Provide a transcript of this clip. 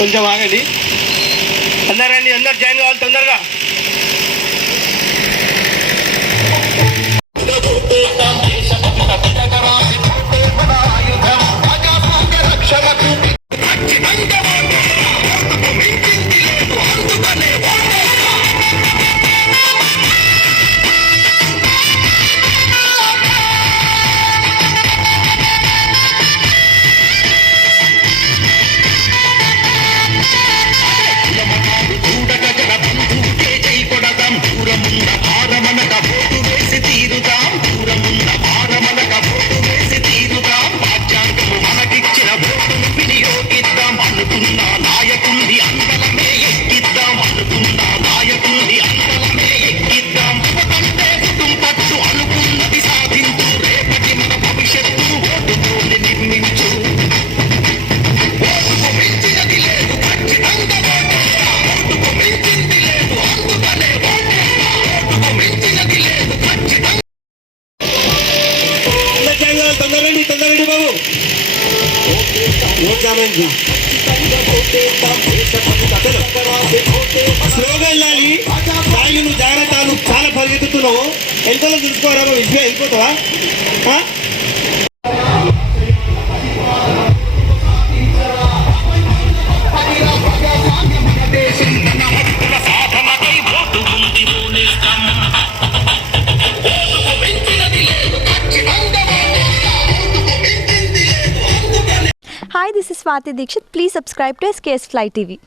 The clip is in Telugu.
కొంచెం ఆగండి. అందరు రండి, అందరు జాయిన్ కావాలి తొందరగా. తొందరండి బాబు. స్లోగన్ లాలి దాన్ని నువ్వు జాగ్రత్త, నువ్వు చాలా పరిగెత్తుతున్నావు. ఎంతలో చూసుకోరా విజయ, వెళ్ళిపోతావా? Hi, this is Swati Dikshit. Please subscribe to SKS Fly TV.